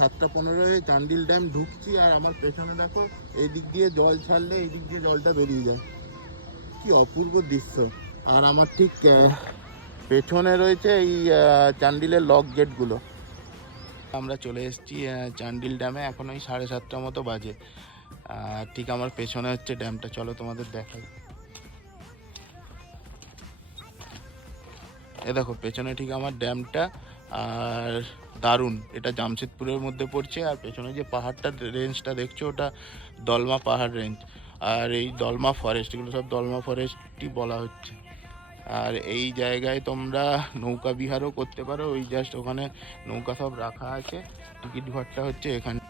7:15 Chandil dam ঢুকছি, আর আমার পেছনে দেখো এই দিক দিয়ে জল ছাড়লে এই দিক দিয়ে জলটা বেরিয়ে যায়। কি অপূর্ব দৃশ্য। আর আমার ঠিক পেছনে রয়েছে এই চান্ডিলের লক গেটগুলো। আমরা চলে এসেছি চান্ডিল ড্যামে, এখন ওই 7:30 মতো বাজে। ঠিক আমার পেছনে হচ্ছে ড্যামটা, চলো তোমাদের দেখাই। এ দেখো পেছনে ঠিক আমার ড্যামটা, আর দারুণ। এটা জামশেদপুরের মধ্যে পড়ছে, আর পেছনে যে পাহাড়টা রেঞ্জটা দেখছো ওটা দলমা পাহাড় রেঞ্জ। আর এই দলমা ফরেস্ট, এগুলো সব দলমা ফরেস্টই বলা হচ্ছে। আর এই জায়গায় তোমরা নৌকা বিহারও করতে পারো, ওই জাস্ট ওখানে নৌকা সব রাখা আছে। টিকিট ঘরটা হচ্ছে এখানে।